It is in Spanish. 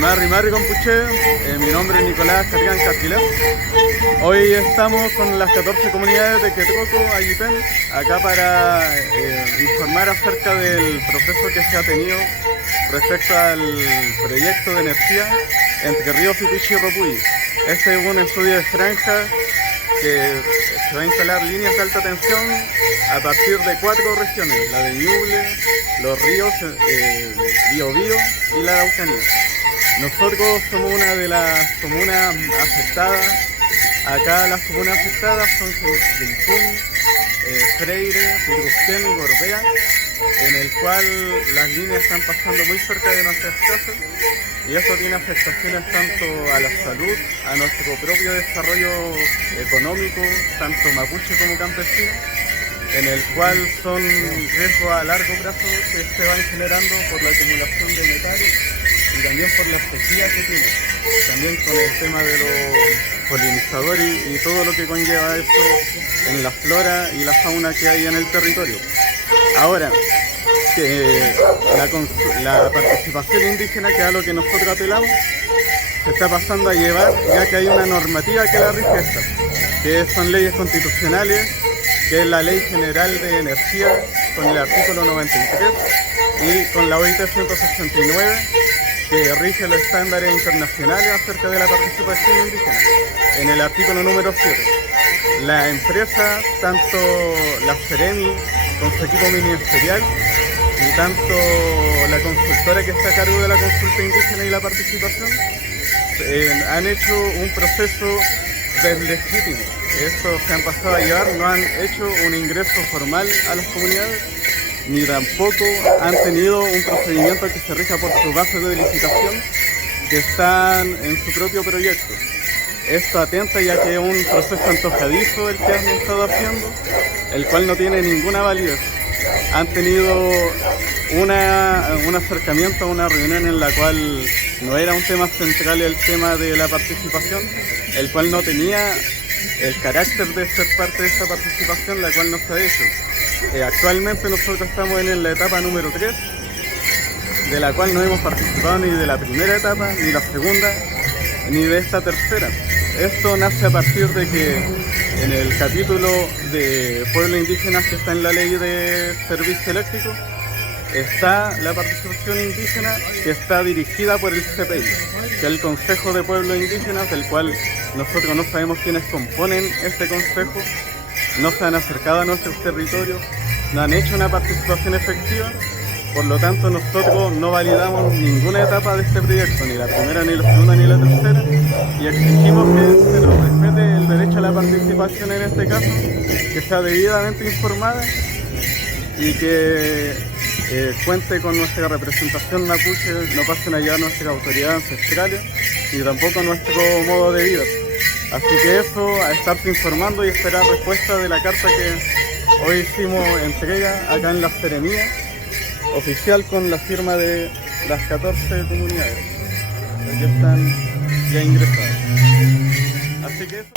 Marri Marri Compuche, mi nombre es Nicolás Carrián Casquilá. Hoy estamos con las 14 comunidades de Quetroco, Ayipén, acá para informar acerca del proceso que se ha tenido respecto al proyecto de energía entre Río Fipichi y Ropuy. Este es un estudio de franja que se va a instalar líneas de alta tensión a partir de 4 regiones, la de Ñuble, Los Ríos, Biobío y la Araucanía. Nosotros somos una de las comunas afectadas. Acá las comunas afectadas son Quilicún, Freire, Pirusquén y Gorbea, en el cual las líneas están pasando muy cerca de nuestras casas y eso tiene afectaciones tanto a la salud, a nuestro propio desarrollo económico, tanto mapuche como campesino, en el cual son riesgos a largo plazo que se van generando por la acumulación de metales y también por la sequía que tiene, también con el tema de los polinizadores y todo lo que conlleva eso en la flora y la fauna que hay en el territorio. Ahora, que la participación indígena, que es a lo que nosotros apelamos, se está pasando a llevar ya que hay una normativa que la rige esta, que son leyes constitucionales, que es la Ley General de Energía con el artículo 93 y con la OIT 169, que rige los estándares internacionales acerca de la participación indígena, en el artículo número 7. La empresa, tanto la Ceremi con su equipo ministerial y tanto la consultora que está a cargo de la consulta indígena y la participación, han hecho un proceso deslegítimo. Esto se han pasado a llevar, no han hecho un ingreso formal a las comunidades, ni tampoco han tenido un procedimiento que se rija por su base de licitación que están en su propio proyecto. Esto atenta ya que es un proceso antojadizo el que han estado haciendo, el cual no tiene ninguna validez. Han tenido un acercamiento a una reunión en la cual no era un tema central el tema de la participación, el cual no tenía el carácter de ser parte de esta participación, la cual no se ha hecho. Actualmente nosotros estamos en la etapa número 3, de la cual no hemos participado ni de la primera etapa, ni la segunda, ni de esta tercera. Esto nace a partir de que en el capítulo de pueblos indígenas que está en la ley de servicio eléctrico, está la participación indígena que está dirigida por el CPI, que es el Consejo de Pueblos Indígenas, del cual nosotros no sabemos quiénes componen este consejo, no se han acercado a nuestros territorios, no han hecho una participación efectiva. Por lo tanto, nosotros no validamos ninguna etapa de este proyecto, ni la primera, ni la segunda, ni la tercera, y exigimos que se nos respete el derecho a la participación en este caso, que sea debidamente informada y que cuente con nuestra representación mapuche, no pasen allá nuestras autoridades ancestrales ni tampoco nuestro modo de vida. Así que eso, a estarse informando y esperar respuesta de la carta que hoy hicimos entrega acá en la Ceremía oficial con la firma de las 14 comunidades que están ya ingresadas. Así que eso.